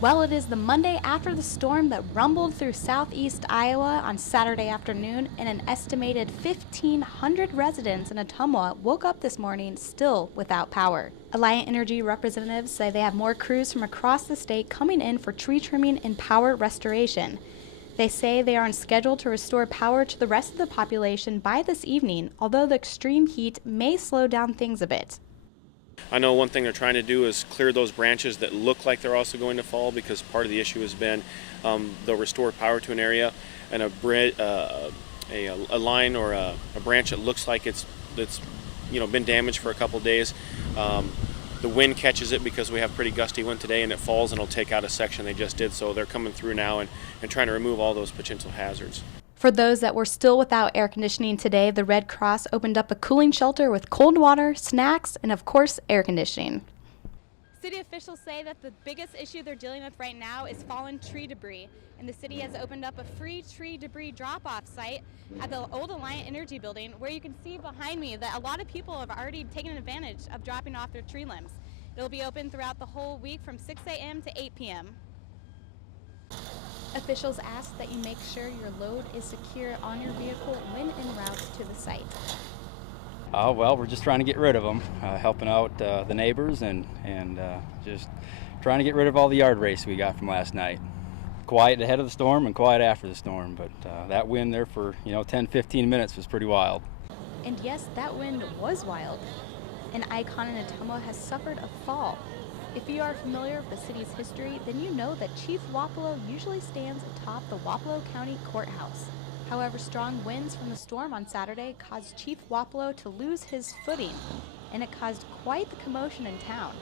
Well, it is the Monday after the storm that rumbled through southeast Iowa on Saturday afternoon, and an estimated 1,500 residents in Ottumwa woke up this morning still without power. Alliant Energy representatives say they have more crews from across the state coming in for tree trimming and power restoration. They say they are on schedule to restore power to the rest of the population by this evening, although the extreme heat may slow down things a bit. I know one thing they're trying to do is clear those branches that look like they're also going to fall, because part of the issue has been they'll restore power to an area, and a line or a branch that looks like it's been damaged for a couple days. The wind catches it because we have pretty gusty wind today, and it falls and it'll take out a section they just did. So they're coming through now and trying to remove all those potential hazards. For those that were still without air conditioning today, the Red Cross opened up a cooling shelter with cold water, snacks, and of course, air conditioning. City officials say that the biggest issue they're dealing with right now is fallen tree debris, and the city has opened up a free tree debris drop-off site at the old Alliant Energy building, where you can see behind me that a lot of people have already taken advantage of dropping off their tree limbs. It'll be open throughout the whole week from 6 a.m. to 8 p.m. Officials ask that you make sure your load is secure on your vehicle when en route to the site. Well, we're just trying to get rid of them, helping out the neighbors and just trying to get rid of all the yard waste we got from last night. Quiet ahead of the storm and quiet after the storm, but that wind there for 10-15 minutes was pretty wild. And yes, that wind was wild. An icon in Ottumwa has suffered a fall. If you are familiar with the city's history, then you know that Chief Wapello usually stands atop the Wapello County Courthouse. However, strong winds from the storm on Saturday caused Chief Wapello to lose his footing, and it caused quite the commotion in town.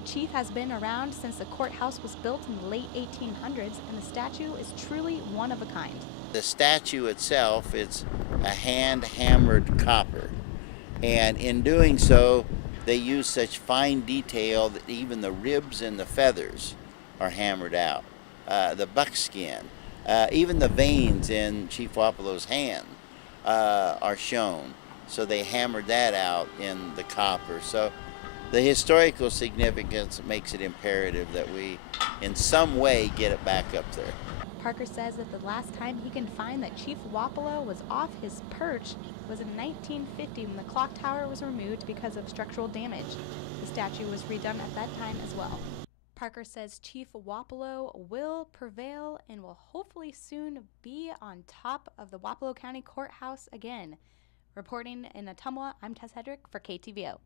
The chief has been around since the courthouse was built in the late 1800s, and the statue is truly one of a kind. The statue itself is a hand-hammered copper, and in doing so, they use such fine detail that even the ribs and the feathers are hammered out. The buckskin, even the veins in Chief Wapello's hand are shown. So they hammered that out in the copper. So the historical significance makes it imperative that we, in some way, get it back up there. Parker says that the last time he can find that Chief Wapello was off his perch was in 1950, when the clock tower was removed because of structural damage. The statue was redone at that time as well. Parker says Chief Wapello will prevail and will hopefully soon be on top of the Wapello County Courthouse again. Reporting in Ottumwa, I'm Tess Hedrick for KTVO.